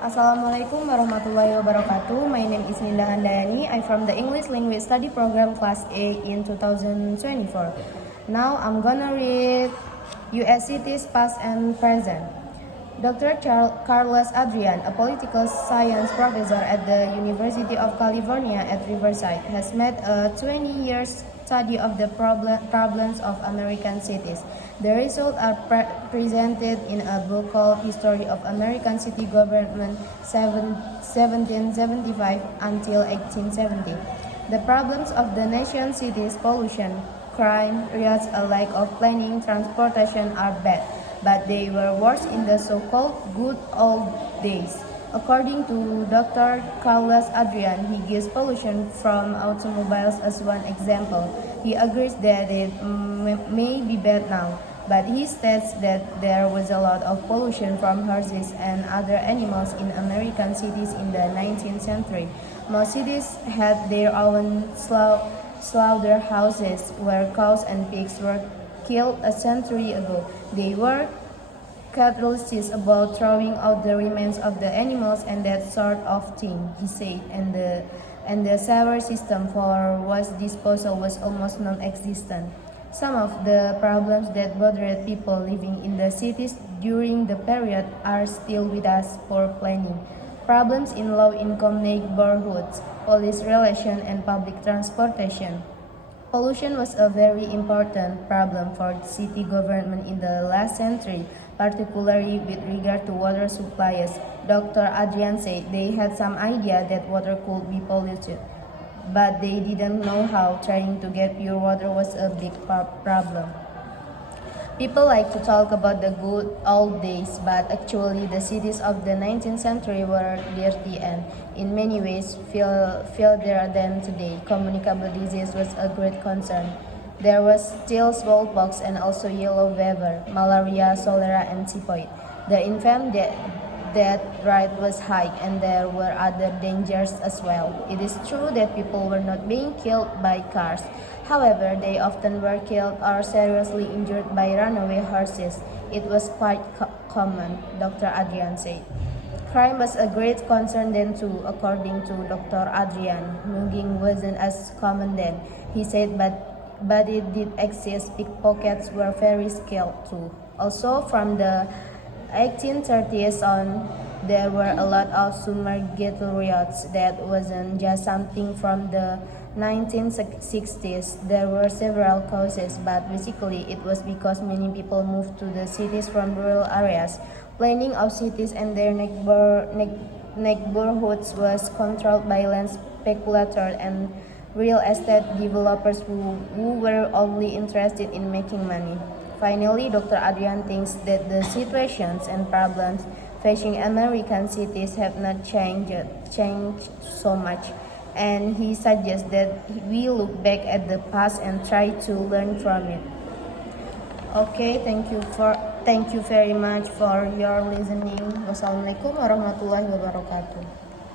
Assalamualaikum warahmatullahi wabarakatuh. My name is Ninda Handayani. I'm from the English Language Study Program Class A in 2024. Now I'm gonna read US cities past and present. Dr. Carlos Adrian, a political science professor at the University of California at Riverside, has made a 20-year study of the problems of American cities. The results are presented in a book called History of American City Government 1775 until 1870. The problems of the nation's cities, pollution, crime, riots, a lack of planning, transportation are bad, but they were worse in the so-called good old days. According to Dr. Carlos Adrian, he gives pollution from automobiles as one example. He agrees that it may be bad now, but he states that there was a lot of pollution from horses and other animals in American cities in the 19th century. Most cities had their own slaughterhouses where cows and pigs were killed a century ago. They were careless about throwing out the remains of the animals and that sort of thing, he said, and the sewer system for waste disposal was almost non-existent. Some of the problems that bothered people living in the cities during the period are still with us: poor planning, problems in low-income neighborhoods, police relations, and public transportation. Pollution was a very important problem for the city government in the last century, particularly with regard to water supplies. Dr. Adrian said they had some idea that water could be polluted, but they didn't know how. Trying to get pure water was a big problem. People like to talk about the good old days, but actually the cities of the 19th century were dirty and, in many ways, filthier than today. Communicable disease was a great concern. There was still smallpox and also yellow fever, malaria, cholera, and typhoid. The infant death rate was high, and there were other dangers as well. It is true that people were not being killed by cars. However, they often were killed or seriously injured by runaway horses. It was quite common, Dr. Adrian said. Crime was a great concern then too, according to Dr. Adrian. Mugging wasn't as common then, he said, but it did exist. Pickpockets were very skilled too. Also, from the 1830s on, there were a lot of summer ghetto riots. That wasn't just something from the 1960s. There were several causes, but basically it was because many people moved to the cities from rural areas. Planning of cities and their neighborhoods was controlled by land speculators and real estate developers who were only interested in making money. Finally, Dr. Adrian thinks that the situations and problems facing American cities have not changed so much, and he suggests that we look back at the past and try to learn from it. Okay, thank you very much for your listening. Wassalamualaikum warahmatullahi wabarakatuh.